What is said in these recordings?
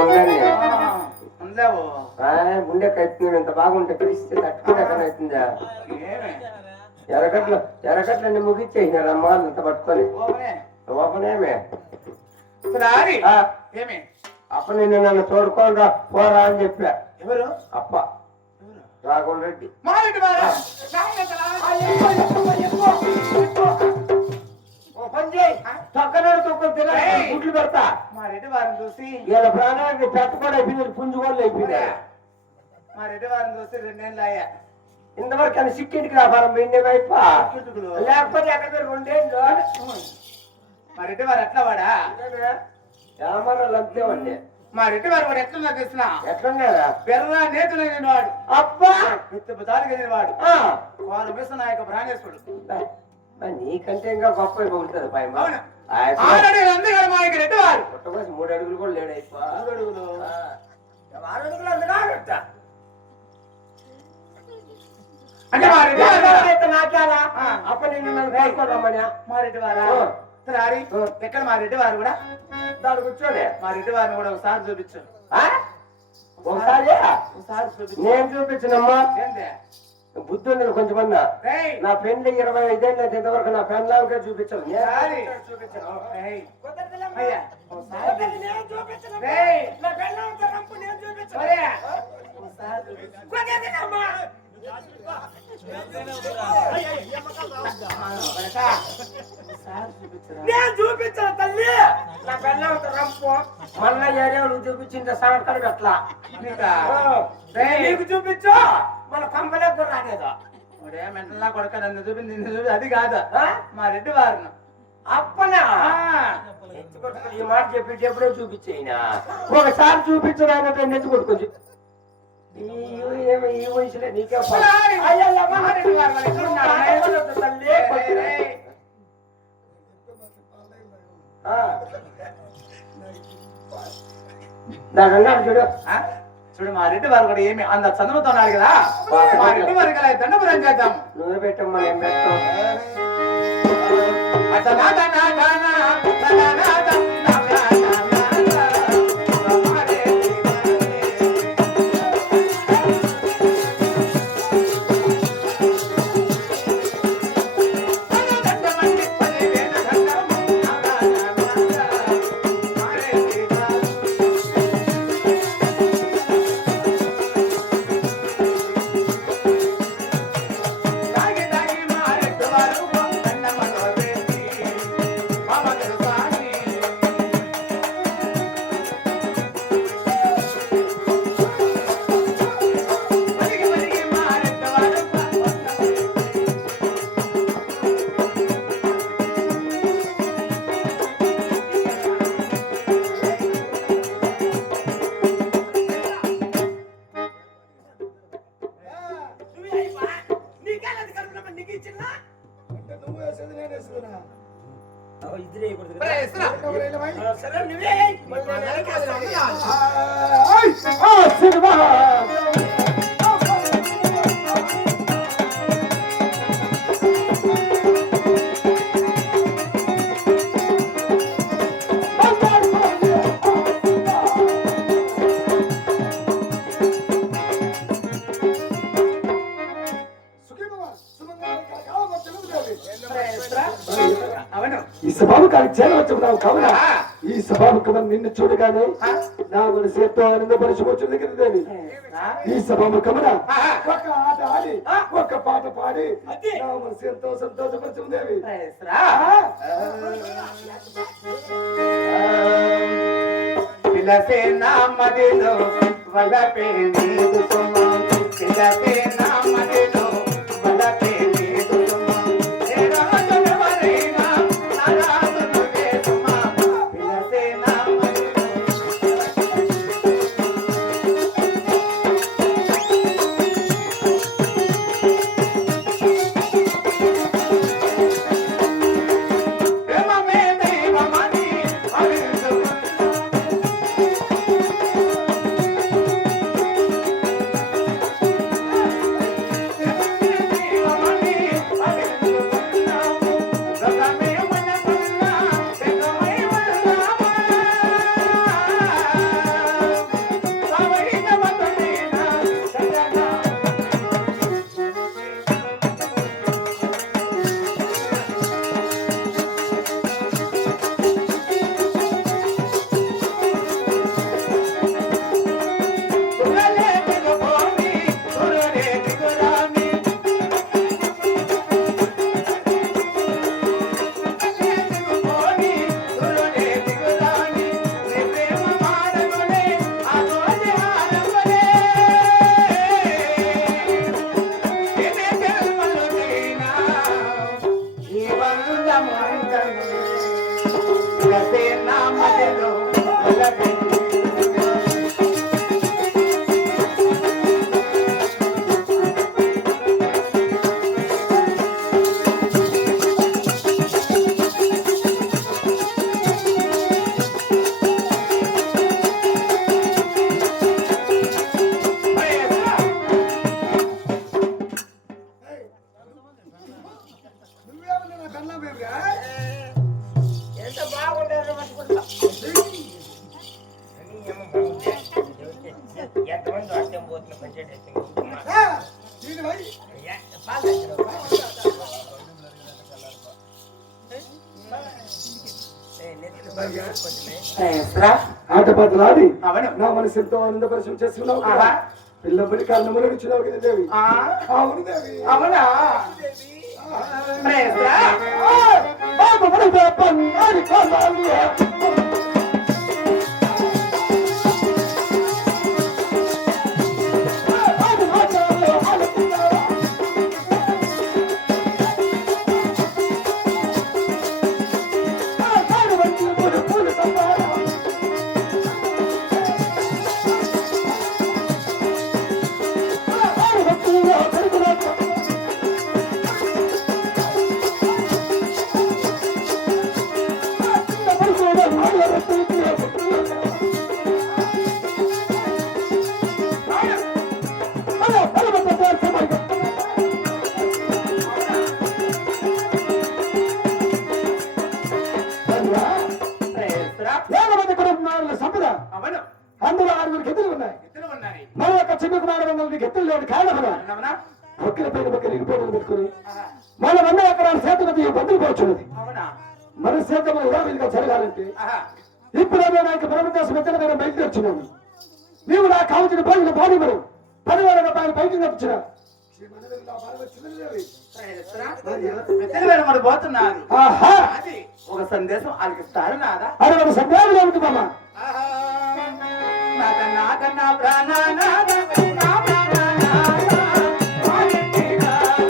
ఉండండి ఉండలేవు ఉండే కైతుంది ఇంత బాగుంటే పిలిస్తే తట్టుకుంటే అవుతుందా ఎరగట్లన్నీ ముగిచ్చేసినారమ్మా అంత పట్టుకొని ఓపనేమే అప్ప నిన్ను నన్ను తోడుకోరా పోరా అని చెప్పా. ఎవరు? అప్ప రాఘవ రెడ్డి. గుడ్లు పెడతా మా రెడ్డి వారిని చూసి వీళ్ళ ప్రాణానికి పెట్టకుండా అయిపోయింది, పుంజుకోళ్ళు అయిపోయింది. మా రెడ్డి వారిని చూసి 2 ఏళ్ళు అయ్యా. ఇంతవరకు అని సిక్కింటికి వ్యాపారం వెండి వైపు లేకపోతే ఎక్కడ 2 ఏళ్ళు. మా రెడ్డి వారు ఎట్లా వాడా? రామారావు అంతేవండి. మా రెడ్డి వారు వాడు ఎట్లున్నా తెలిసిన ఎట్లున్నారా? పెర్ర నేతలు వాడు, అబ్బా దారి కలిగిన వాడు, వారు మిస్ నాయక ప్రాణేశ్వరుడు. నీకంటే ఇంకా గొప్ప ఉంటుంది పై మా రెడ్డి వారు 3 అడుగులు కూడా లేడు. 3 అడుగులు 6 అడుగులు అందుగా అంటే మా రెడ్డి అయితే నాకేలా అప్ప నిన్ను నన్ను కోరుకోరమ్మని. మా రెడ్డి వారా ఎక్కడ? మా రెడ్డి వారు కూడా దాని కూర్చోలే. మా రెడ్డి వారిని కూడా ఒకసారి చూపించు. ఒకసారి నేను చూపించనమ్మా. బుద్ధుండి కొంచెమన్నా నా పెళ్లి 25 ఏళ్ళు అయితే ఇంతవరకు నా పెళ్ళాంకే చూపించాను. చూపించాను నేను చూపించాను తల్లి. నా పెళ్ళం రంపు మళ్ళా ఏరియాలు చూపించింది సంవత్సరం ఎట్లా నీకు చూపించు. మన కంపెనీ రాలేదు మెంటల్లా కొడక నన్ను చూపింది, నిన్ను చూపి అది కాదు మా రెడ్డి వారిని. అప్పనా ఈ మాట చెప్పి ఎప్పుడో చూపించేయినా ఒకసారి చూపించడానికి నెత్తి కొట్టుకొని ఈ వయసులో నీకే చూడు చూడు మా రెడ్డి వారు కూడా ఏమి అంత చదువుతో ఉన్నారు కదా. మా రెడ్డి వారికి అలా దండపురం చేద్దాం. నువ్వే పెట్టమ్మా, ఏం పెట్టాం ఈ సభకు చేరవచ్చున్నావు కావున ఈ సభకు నిన్ను చూడగానే నా మనసు ఎంతో ఆనందపరిచిపోవచ్చు దగ్గరదేవి. ఈ సభముఖమున ఒక ఆట ఆడి ఒక పాట పాడి నా మనసు ఎంతో సంతోషపరచుదేవి. పిలసే నా మదిలో వలపే నీదు సుమ, పిలసే నా మదిలో వలపే నీదు సుమ, ఏ రాజులవరైనా నా రాజు నువ్వే సుమ, పిలసే నా మదిలో ప్రేమమే దైవమని అవిందుకున్నా. ఆటపాటలు ఆడి అవును. నా మనసు ఎంతో ఆనందపరిచయం చేసుకున్నావు ఆహా. పిల్లప్పటి కారణములు ఇచ్చినావు కదా దేవి. ఆ, అవును దేవి. అవునా ప్రేస్రా బాబు పడితే పన్నాడి కావాలి. సంపద అవును. అందులో 6 గెత్తులు ఉన్నాయి. ఇద్దరు ఉన్నాయి. మరి ఒక చిన్న కుమారుడు గెత్తులు లేని కారణం అవునా? ఒక్కరి పైన ఒకరి ఇరుపోటులు పెట్టుకుని ఆహా. మన 100 ఎకరాల సేతులకి బంధువు పోర్చున్నది. అవునా? మన సేతంలో ఎలా విధిగా జరగాలంటే ఆహా. ఇప్పుడు నాకు ప్రభుత్వం పెద్దల మీద బయటకు వచ్చినాను. నీవు నాకు కావలసిన పోయిన బాడీ మనం 10,000 రూపాయలు బయటకు వచ్చిన మరి పోతున్నారు. ఆహా అది ఒక సందేశం ఆలకిస్తారు నాదా. అది మన సందేహం ఏమిటి మామ? నాకన్నా ప్రాణనాథ నా ప్రాణనాథ మాయంటి గారు.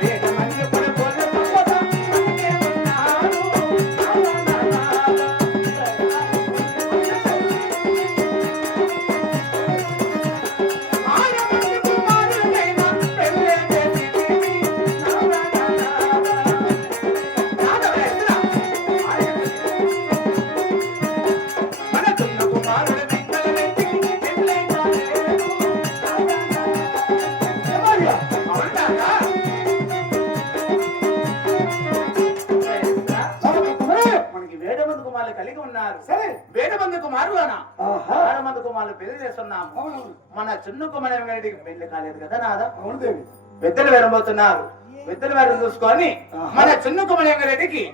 వేదమంది పడుకోని పర్వత మనకే ఉన్నారు. మాయమంది కుమారుడైన పెళ్ళే చేసితివి నా ప్రాణనాథ. మన దున్న కుమారుడు వెంగళ వెంటికి పెళ్ళైనా లేదు. అవునా? మనకి 7 కుమారులు కలిగి ఉన్నారు. సరే. 7 కుమారులు అనా ఆహా 6 కుమారులు పెళ్లి చేస్తున్నాము. అవునవును. మన చిన్న కుమారుడికి పెళ్లి కాలేదు కదా నాదా. అవును దేవి. పెద్దలు వేరబోతున్నారు. పెద్దలు వేరం చూసుకొని ఆహా. మన చిన్న కుమారుడికి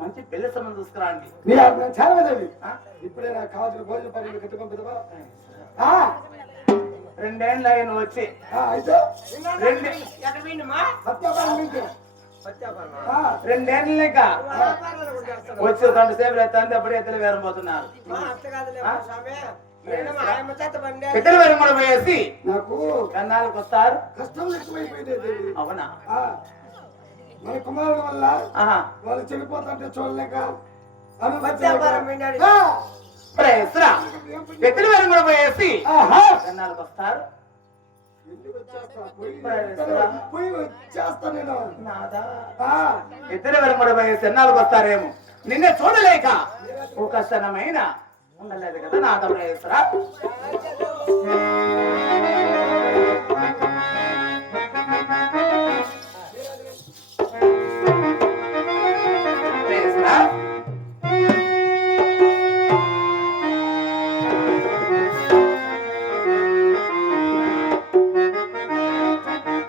మంచి పెళ్లి సంబంధం చూసుకురండి. నీ ఆజ్ఞ చాలా దేవి. ఆ? ఇప్పుడే నాకు కావాల్సిన భోజన పనులు కట్టుకొని పెద్దవా. 2 ఏళ్ళు అయ్యి నువ్వు వచ్చి అయితే 2 సత్యాపారం మీకు. 2 ఏళ్ళు లేక వచ్చి 2 సేపులు ఎత్తాంటే అప్పుడే ఎత్తులు వేరం పోతున్నారు. పెద్దలు వేరం కూడా పోయేసి నాకు కన్నాలకు వస్తారు. కష్టం ఎక్కువైపోయింది దేవి. అవునా? మన కుమారుడు వల్ల ఆహా. వాళ్ళు చెడిపోతుంటే చూడలేక ప్రేస్రా పెద్దలు వేరం కూడా పోయేసి కన్నాలకు వస్తారు. పోయి వచ్చేస్తా నేను. నాదా ఆ, ఇద్దరు వేరం కూడా పోయేసి ఎన్నాళ్ళకి వస్తారేమో నిన్నే చూడలేక ఒక క్షణమైన ఉండలేదు కదా నాదా. ప్రేస్రా ప్రేస్రా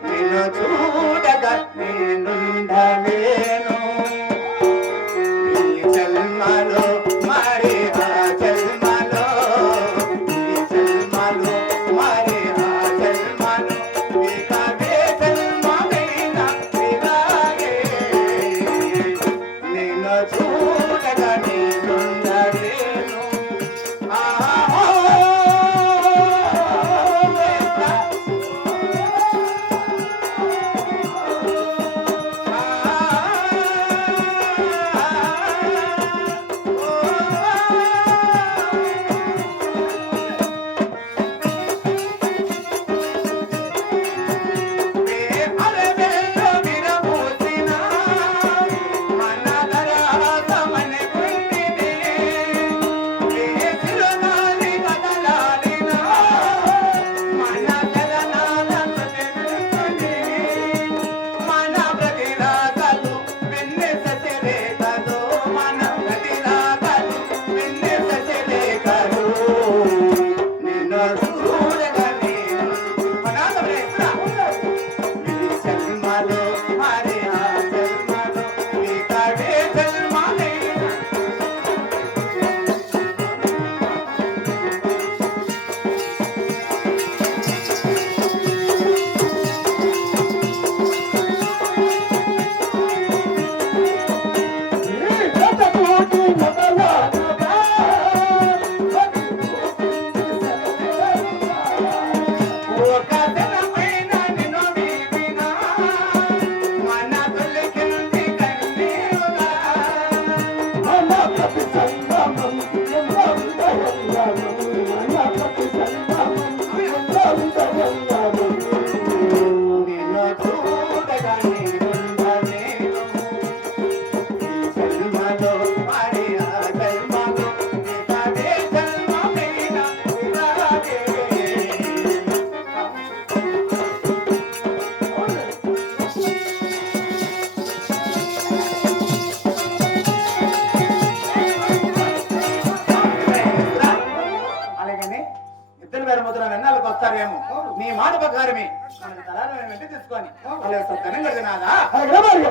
నిన్ను చూడగా నేనుండలేను. ఈ జన్మలో మరి ఆ జన్మలో ఈ జన్మలో ఇద్దరు వేరే ముద్ర వెన్నాళ్ళకి వస్తారేమో నీ మాట ప్రకారమే మన తలాన్ని వెంట తీసుకొని నాదా అలాగే మరి.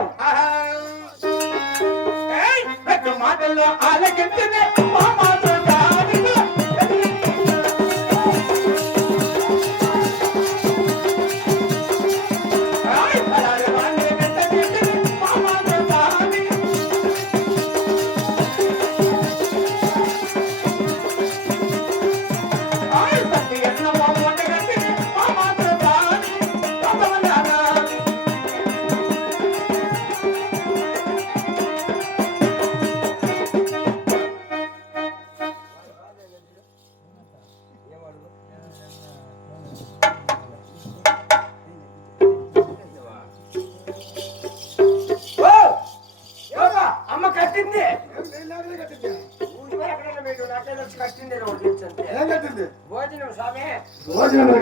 మాటల్లో ఆలకించనే మా మాత్రం కాదు. అమ్మ కట్టింది ఏం కట్టింది? భోజనం స్వామి భోజనం